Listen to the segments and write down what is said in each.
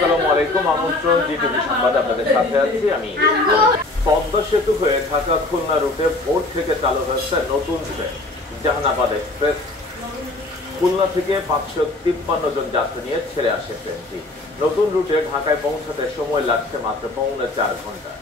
আসসালামু আলাইকুম। আমন্ত্রণ জিটিভি সংবাদ, আপনাদের সাথে আছি আমি। পদ্মা সেতু হয়ে ঢাকা খুলনা রুটে ভোর থেকে চালু হয়েছে নতুন ট্রেন জাহানাবাদ এক্সপ্রেস। খুলনা থেকে 553 জন যাত্রী নিয়ে ছেড়ে আসে ট্রেনটি। নতুন রুটে ঢাকায় পৌঁছাতে সময় লাগছে মাত্র 4.5 ঘন্টা।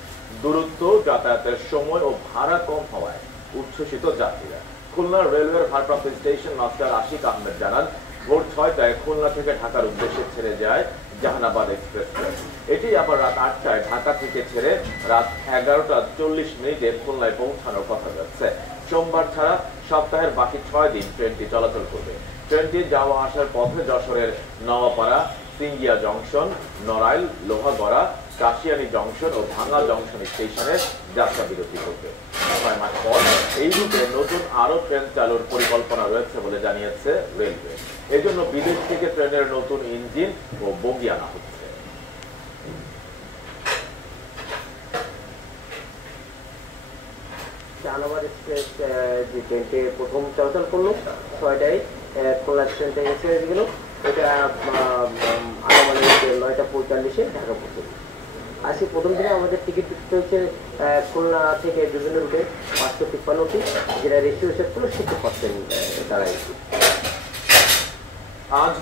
দূরত্ব, যাতায়াতের সময় ও ভাড়া কম হওয়ায় উচ্ছ্বসিত যাত্রীরা। খুলনা রেলওয়ের ভারপ্রাপ্ত স্টেশন মাস্টার আশিক আহমেদ জানান, ভোর 6টায় খুলনা থেকে ঢাকার উদ্দেশ্যে ছেড়ে যায় জাহানাবাদ এক্সপ্রেস ট্রেন। এটি আবার রাত 8টায় ঢাকা থেকে ছেড়ে রাত 11টা 40 মিনিটে খুলনায় পৌঁছানোর কথা যাচ্ছে। সোমবার ছাড়া সপ্তাহের বাকি 6 দিন ট্রেনটি চলাচল করবে। ট্রেনটি যাওয়া আসার পথে যশোরের নওয়াপাড়া, সিঙ্গিয়া জংশন, নড়াইল, লোহাগড়া, কাশিয়ানী জংশন ও ভাঙ্গা জংশন স্টেশনে যাত্রা বিরতি করবে। 6 মাস পর এই রুটে নতুন আরো ট্রেন চালুর পরিকল্পনা রয়েছে বলে জানিয়েছে রেলওয়ে। এজন্য বিদেশ থেকে ট্রেনের নতুন ইঞ্জিন ও বগি আনা হচ্ছে। জাহানাবাদ এক্সপ্রেস যে ট্রেনটি প্রথম চলাচল করলো 6টায় খুলনা স্টেশন থেকে ছেড়ে গেল। এটা আনুমানিক 9টা 45-এ ঢাকা পৌঁছল। আজকে প্রথম দিনে আমাদের টিকিট চলছে খুলনা থেকে বিভিন্ন রুটে 553টি, যেটা রেশিও হিসেব করলো 70% তারাই। আজ